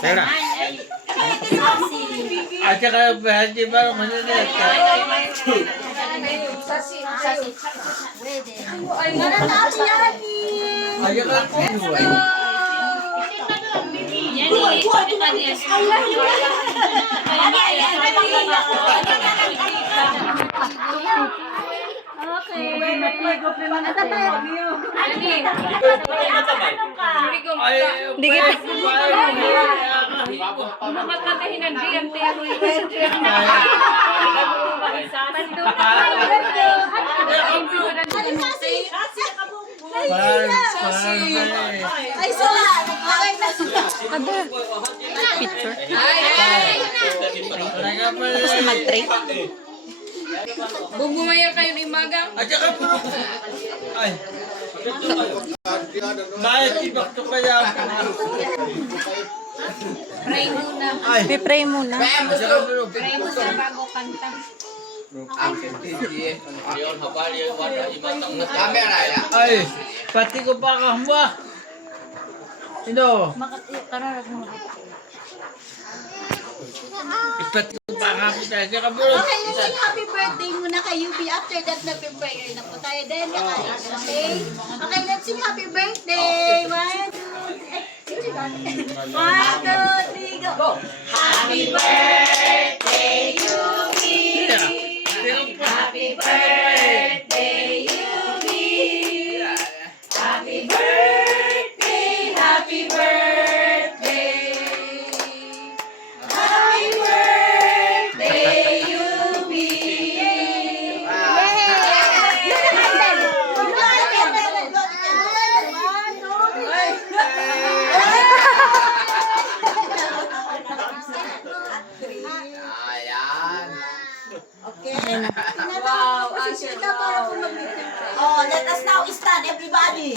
Tara. At saka, di ba, manunod ka? Ay, ka po. Ay, sala. Okay na. Picture. Gusto mag-tray? Bumumaya kayo ni Magang. At saka po. Ay. Dahil ibak to kaya. Pray muna. Ay. Pipray muna. At saka po. Pray muna bago kanta. Ay. Pati ko pa kahamba. Sino? Ipati ko pa kahamba. At saka po. Okay, sing happy birthday muna kay Yubi. After that, nag-prayer na po tayo. Then, kakain. Okay? Okay, let's sing happy birthday. 1, 2, 3, go. Happy birthday, Yubi. Happy birthday, Yubi. Happy birthday, happy birthday. Happy birthday, Yubi. Okay. Wow, Asher. Oh, let us now stand, everybody.